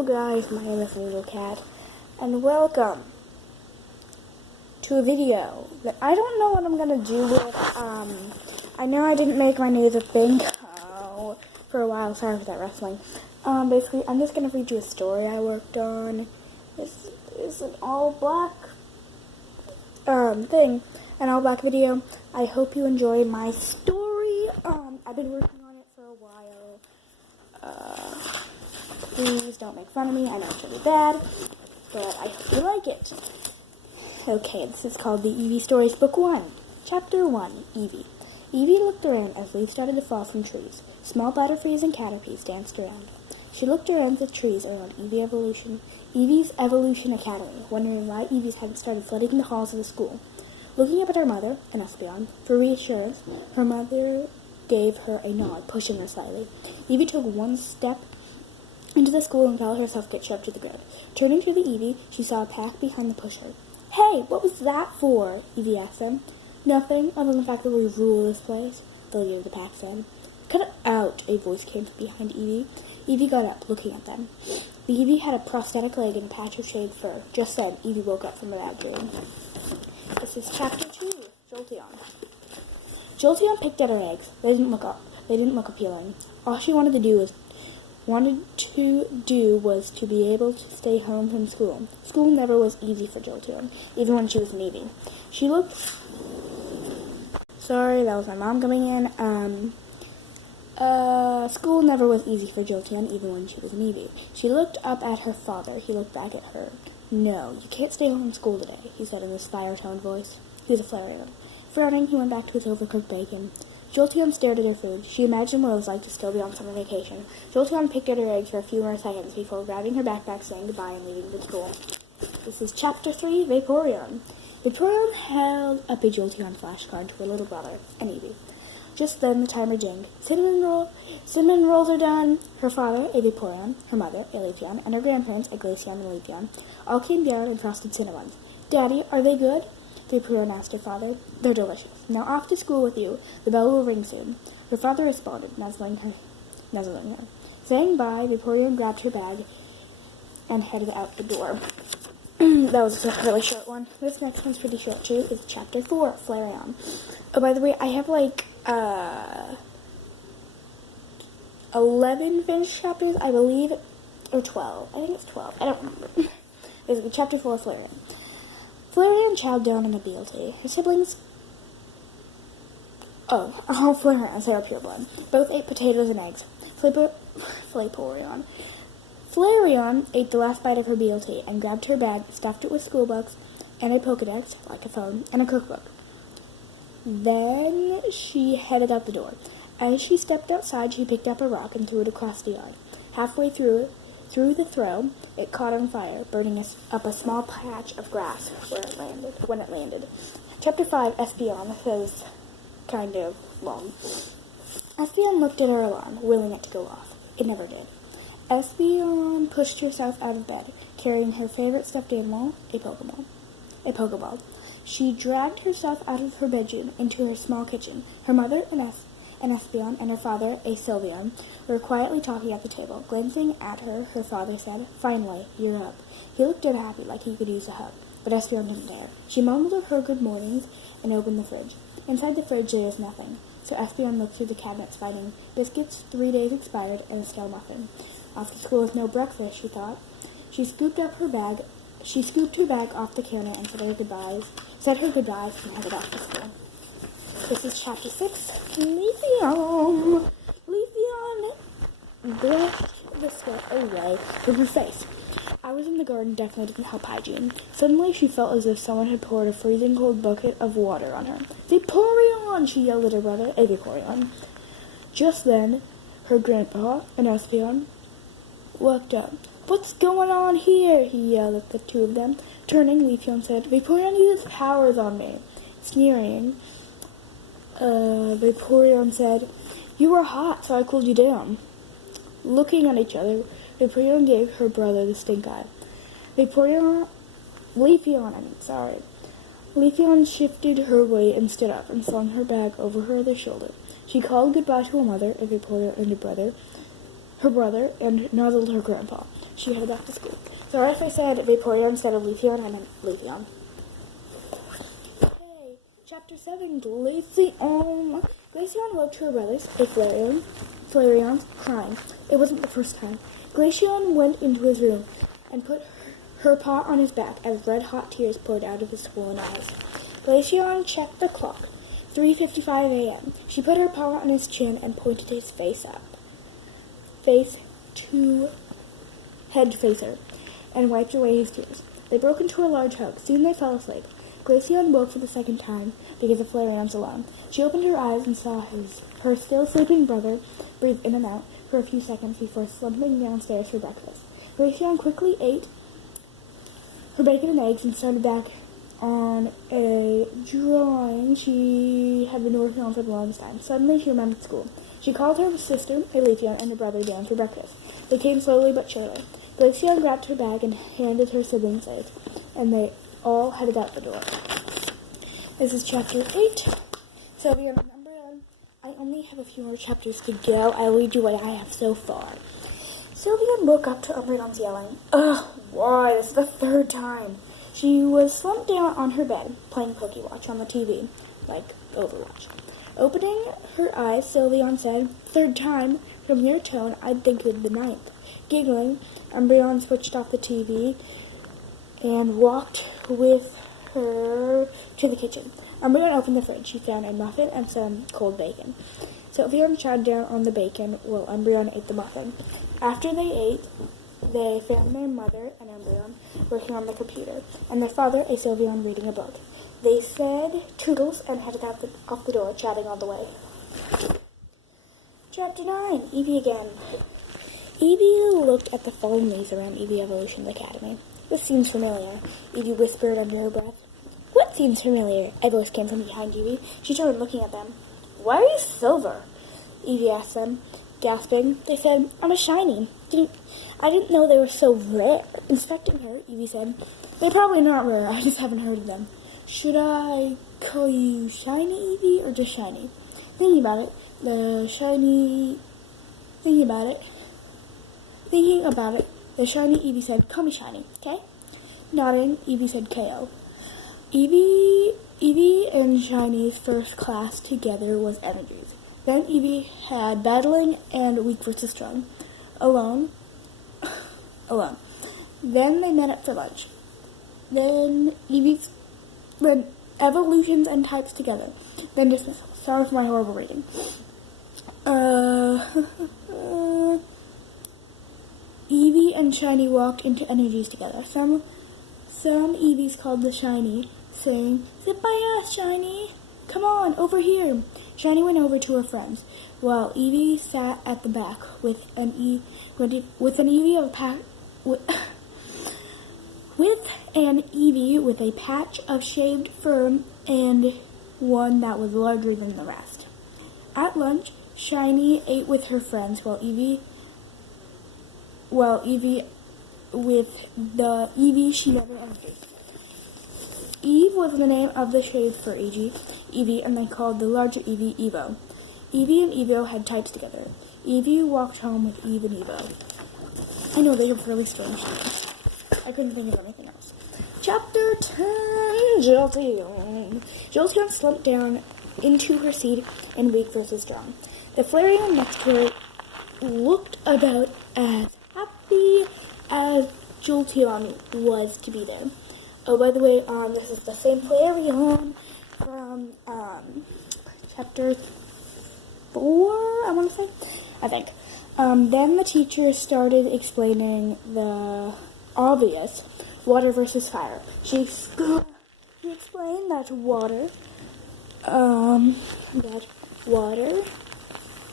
Hello guys, my name is Little Cat, and welcome to a video that I don't know what I'm gonna do with. I know I didn't make my name a thing for a while. Sorry for that wrestling. Basically, I'm just gonna read you a story I worked on. It's an all black thing, an all black video. I hope you enjoy my story. I've been working on it for a while. Please don't make fun of me. I know it's really bad, but I hope you like it. Okay, this is called the Eevee Stories, Book 1, Chapter 1, Eevee. Eevee looked around as leaves started to fall from trees. Small butterflies and caterpillars danced around. She looked around the trees around Eevee's Evolution Academy, wondering why Eevees hadn't started flooding the halls of the school. Looking up at her mother, and Espion, for reassurance, her mother gave her a nod, pushing her slightly. Eevee took one step into the school and felt herself get shoved to the ground. Turning to the Eevee, she saw a pack behind the pusher. "Hey, what was that for?" Eevee asked them. "Nothing, other than the fact that we rule this place," the leader of the pack said. "Cut it out," a voice came from behind Eevee. Eevee got up, looking at them. The Eevee had a prosthetic leg and a patch of shaved fur. Just then, Eevee woke up from a bad dream. This is Chapter 2, Jolteon. Jolteon picked at her eggs. They didn't look appealing. All she wanted to do was to be able to stay home from school. School never was easy for Jolteon, even when she was an Eevee. Sorry, that was my mom coming in. School never was easy for Jolteon, even when she was an Eevee. She looked up at her father. He looked back at her. "No, you can't stay home from school today," he said in his fire-toned voice. He was a Flareon. Frowning, he went back to his overcooked bacon. Jolteon stared at her food. She imagined what it was like to still be on summer vacation. Jolteon picked at her eggs for a few more seconds before grabbing her backpack, saying goodbye, and leaving the school. This is Chapter 3, Vaporeon. Vaporeon held up a Jolteon flashcard to her little brother, an Eevee. Just then the timer jinged. Cinnamon rolls are done. Her father, a Vaporeon, her mother, a Leafeon, and her grandparents, a Glaceon and Leafeon, all came down and frosted cinnamons. "Daddy, are they good?" Vaporeon asked her father. "They're delicious. Now off to school with you. The bell will ring soon." Her father responded, nuzzling her. Saying bye, Vaporeon grabbed her bag and headed out the door. That was a really short one. This next one's pretty short too. It's Chapter 4, Flareon. Oh, by the way, I have 11 finished chapters, I believe, or 12. I think it's 12. I don't remember. Basically, Chapter 4, Flareon. Flareon chowed down on a BLT. Her siblings... Flareon, they are pureblood. Both ate potatoes and eggs. Flareon ate the last bite of her BLT and grabbed her bag, stuffed it with school books, and a Pokedex, like a phone, and a cookbook. Then she headed out the door. As she stepped outside, she picked up a rock and threw it across the yard. Halfway through the throw, it caught on fire, burning up a small patch of grass when it landed. Chapter 5, Espion. This is kind of long. Espion looked at her alarm, willing it to go off. It never did. Espion pushed herself out of bed, carrying her favorite stuffed animal, a Pokeball. She dragged herself out of her bedroom into her small kitchen. Her mother, an Espion, and her father, a Sylveon, were quietly talking at the table. Glancing at her, her father said, "Finally, you're up." He looked unhappy, like he could use a hug, but Espion didn't dare. She mumbled her good mornings and opened the fridge. Inside the fridge there was nothing, so Espion looked through the cabinets, finding biscuits 3 days expired and a stale muffin. Off to school with no breakfast, she thought. She scooped her bag off the counter and said her goodbyes, and headed off to school. This is Chapter 6, Leafeon. Leafeon brushed the sweat away from her face. Hours in the garden definitely didn't help hygiene. Suddenly she felt as if someone had poured a freezing cold bucket of water on her. "Vaporeon!" she yelled at her brother, a Vaporeon. Just then, her grandpa, an Espion, walked up. "What's going on here?" he yelled at the two of them. Turning, Leafeon said, "Vaporeon uses powers on me." Sneering, Vaporeon said, "You were hot, so I cooled you down." Looking at each other, Vaporeon gave her brother the stink eye. Leafeon shifted her weight and stood up and slung her bag over her other shoulder. She called goodbye to her mother, a Vaporeon, and her brother, and nuzzled her grandpa. she headed back to school. Sorry if I said Vaporeon instead of Leafeon, I meant Leafeon. Okay, Chapter 7, Glaceon. Glaceon woke to her brothers, a Flareon, crying. It wasn't the first time. Glaceon went into his room and put her paw on his back as red-hot tears poured out of his swollen eyes. Glaceon checked the clock. 3:55 a.m. She put her paw on his chin and pointed his face up. Head facer, and wiped away his tears. They broke into a large hug. Soon they fell asleep. Glaceon woke for the second time because of Flareon's alarm. She opened her eyes and saw her still sleeping brother breathe in and out for a few seconds before slumping downstairs for breakfast. Glaceon quickly ate her bacon and eggs and started back on a drawing she had been working on for the longest time. Suddenly she remembered school. She called her sister, Eevee, and her brother down for breakfast. They came slowly but surely. Glaceon grabbed her bag and handed her siblings eggs, and they all headed out the door. This is Chapter 8. Sylvia, remember, I only have a few more chapters to go. I'll read you what I have so far. Sylvia woke up to Umbreon's yelling. Ugh, why? This is the third time. She was slumped down on her bed, playing Pokewatch on the TV, like Overwatch. Opening her eyes, Sylveon said, "Third time. From your tone, I'd think it would be the ninth." Giggling, Umbreon switched off the TV and walked with her to the kitchen. Umbreon opened the fridge. She found a muffin and some cold bacon. Sylveon chowed down on the bacon while Umbreon ate the muffin. After they ate, they found their mother and Umbreon working on the computer, and their father, a Sylveon, reading a book. They said toodles and headed out off the door, chatting all the way. Chapter 9, Eevee again. Eevee looked at the fallen leaves around Eevee Evolution Academy. This seems familiar, Eevee whispered under her breath. What seems familiar? A voice came from behind Eevee. She turned, looking at them. Why are you silver? Eevee asked them, gasping. They said, I'm a shiny. I didn't know they were so rare. Inspecting her, Eevee said, they're probably not rare, I just haven't heard of them. Should I call you Shiny Eevee or just Shiny? Thinking about it, the Shiny Eevee said, call me Shiny, okay? Nodding, Eevee said KO. Eevee and Shiny's first class together was Energies. Then Eevee had Battling and Weak versus Strong. Alone. Then they met up for lunch. Then Evolutions and Types together. Then dismissal. Sorry for my horrible reading. Eevee and Shiny walked into Energies together. Some Eevees called the Shiny, saying, sit by us, Shiny. Come on, over here. Shiny went over to her friends, while Eevee sat at the back with an Eevee with a patch of shaved fur and one that was larger than the rest. At lunch, Shiny ate with her friends, while Eevee with the Eevee she never introduced. Eve was the name of the shaved fur Eevee, and they called the larger Eevee Evo. Eevee and Evo had types together. Eevee walked home with Eve and Evo. I know they have really strange names. I couldn't think of anything else. Chapter 10, Jolteon. Jolteon slumped down into her seat in Weak versus Strong. The Flareon next to her looked about as happy as Jolteon was to be there. Oh, by the way, this is the same Flareon from Chapter 4, I want to say? I think. Then the teacher started explaining the obvious water versus fire. She explained that water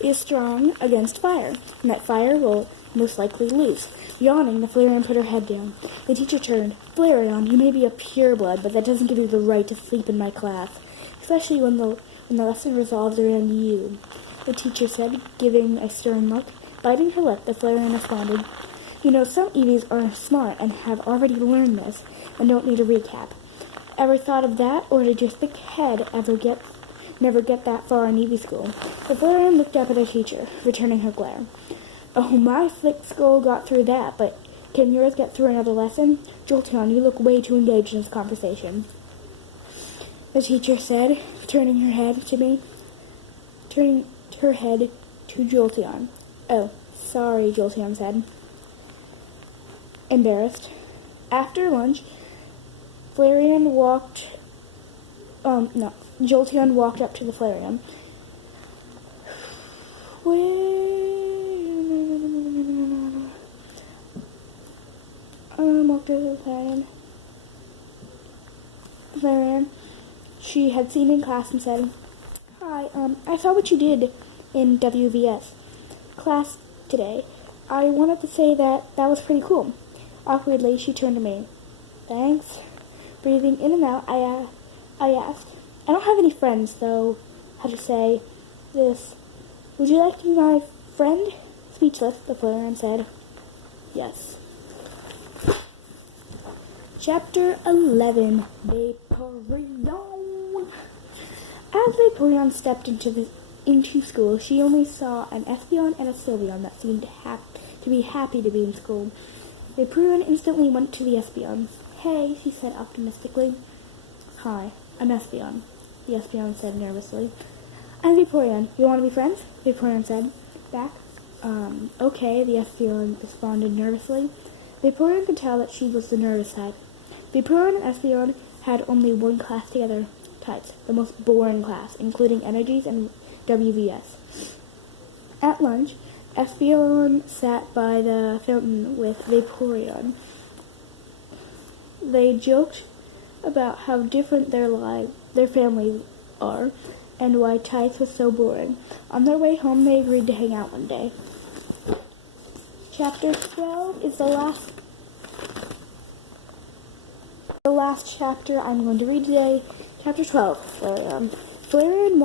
is strong against fire, and that fire will most likely lose. Yawning, the Flareon put her head down. The teacher turned. Flareon, you may be a pureblood, but that doesn't give you the right to sleep in my class, especially when the lesson revolves around you, the teacher said, giving a stern look. Biting her lip, the Flareon responded, you know, some Eevees are smart and have already learned this and don't need a recap. Ever thought of that, or did your thick head never get that far in Eevee school? The Flareon looked up at her teacher, returning her glare. Oh, my thick skull got through that, but Can yours get through another lesson? Jolteon, you look way too engaged in this conversation, the teacher said, turning her head to Jolteon. Oh, sorry, Jolteon said, embarrassed. After lunch, Jolteon walked up to the Flareon. Walked to the Flareon she had seen in class and said, "Hi, I saw what you did in WVS class today. I wanted to say that was pretty cool." Awkwardly, she turned to me. "Thanks." Breathing in and out, I asked, "I don't have any friends, though. How to say this? Would you like to be my friend?" Speechless, the Flareon said, "Yes." Chapter 11, Vaporeon. As Vaporeon stepped into school, she only saw an Espeon and a Sylveon that seemed to be happy to be in school. Vaporeon instantly went to the Espeon. "Hey," she said optimistically. "Hi, I'm Espeon," the Espeon said nervously. "I'm Vaporeon. You want to be friends?" Vaporeon said back. Okay, the Espeon responded nervously. Vaporeon could tell that she was the nervous type. Vaporeon and Espeon had only one class together, types, the most boring class, including energies and WVS. At lunch, Espeon sat by the fountain with Vaporeon. They joked about how different their families are, and why Tice was so boring. On their way home, they agreed to hang out one day. Chapter 12 is the last chapter I'm going to read today. Chapter 12, Flareon. Flareon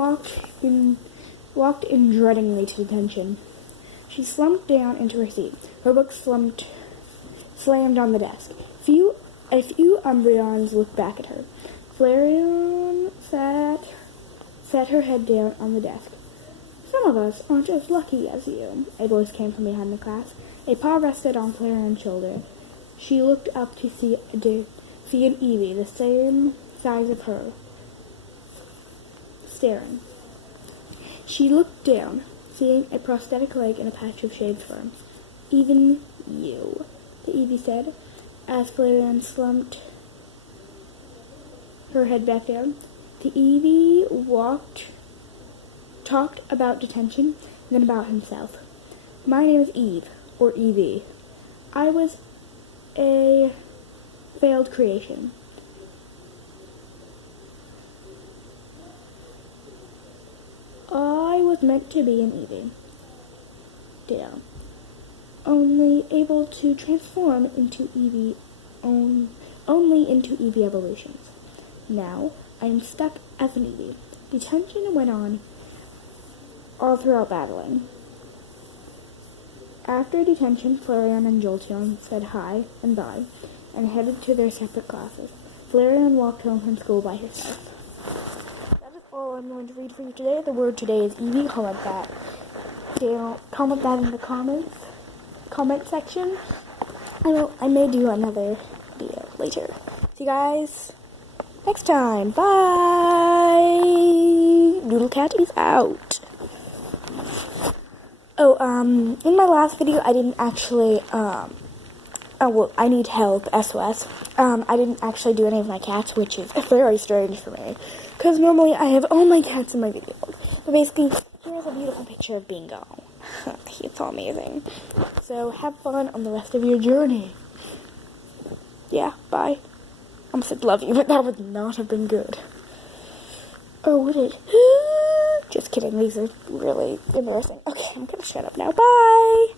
walked in dreadingly to detention. She slumped down into her seat. Her book slammed on the desk. A few Umbreons looked back at her. Flareon sat her head down on the desk. "Some of us aren't as lucky as you," a voice came from behind the class. A paw rested on Flareon's shoulder. She looked up to see an Eevee, the same size as her, staring. She looked down, seeing a prosthetic leg and a patch of shaved fur. "Even you," the Eevee said, as Flareon slumped her head back down. The Eevee talked about detention, then about himself. "My name is Eve, or Eevee. I was a failed creation. I was meant to be an Eevee. Damn. Only able to transform into Eevee, only into Eevee evolutions. Now, I am stuck as an Eevee." Detention went on all throughout battling. After detention, Flareon and Jolteon said hi and bye, and headed to their separate classes. Flareon walked home from school by herself. That is all I'm going to read for you today. The word today is Eevee. Comment that in the comment section. I may do another video later. See you guys next time. Bye. Noodle Cat is out. Oh, in my last video, I didn't actually, I need help, SOS. I didn't actually do any of my cats, which is very strange for me, because normally I have all my cats in my video. But basically, here's a beautiful picture of Bingo. It's all amazing. So, have fun on the rest of your journey. Yeah, bye. I almost said love you, but that would not have been good. Or would it? Just kidding, these are really embarrassing. Okay, I'm gonna shut up now. Bye!